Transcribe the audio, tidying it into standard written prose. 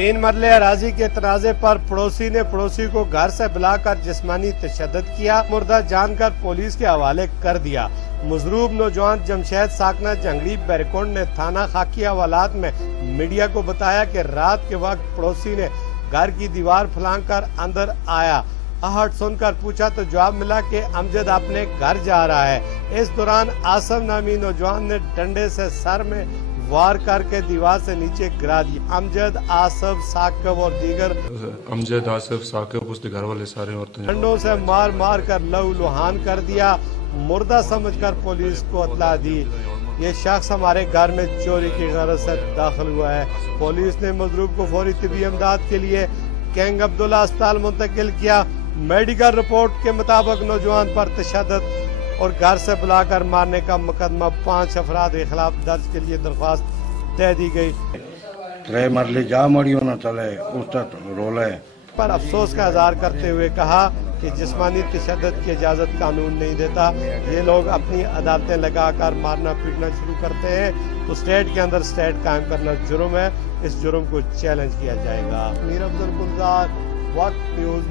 3 मरले अराजी के तनाजे पर पड़ोसी ने पड़ोसी को घर से बुलाकर जिस्मानी तशद्दुद किया, मुर्दा जानकर पुलिस के हवाले कर दिया। मजरूब नौजवान जमशेद साकना जंगली बैरकोंड ने थाना खाकी हवालात में मीडिया को बताया कि रात के वक्त पड़ोसी ने घर की दीवार फलांग कर अंदर आया। आहट सुनकर पूछा तो जवाब मिला कि अमजद अपने घर जा रहा है। इस दौरान आसफ नामी नौजवान ने डंडे से सर में वार करके दीवार से नीचे गिरा दिया। अमजद, आसफ, साकिब और दीगर अमजद, आसफ, साकिब उसके घर वाले सारे औरतें डंडों से मार मार कर लहूलुहान कर दिया। मुर्दा समझकर पुलिस को इत्तला दी। ये शख्स हमारे घर में चोरी की गरज से दाखिल हुआ है। पुलिस ने मजरूब को फौरी तिब्बी इमदाद के लिए किंग अब्दुल्ला अस्पताल मुंतकिल किया। मेडिकल रिपोर्ट के मुताबिक नौजवान पर तशद्दुद और घर से बुलाकर मारने का मुकदमा 5 अफराद के खिलाफ दर्ज के लिए दरख्वास्त दे दी गई। 3 मरले जा मरियो न चले उसका रोल है पर अफसोस का इजहार करते हुए कहा कि जिस्मानी तशद्दुद की इजाज़त कानून नहीं देता। ये लोग अपनी अदालतें लगाकर मारना पीटना शुरू करते हैं तो स्टेट के अंदर स्टेट कायम करना जुर्म है। इस जुर्म को चैलेंज किया जाएगा। मीर अब्दुल गुलजार, वक्त न्यूज़।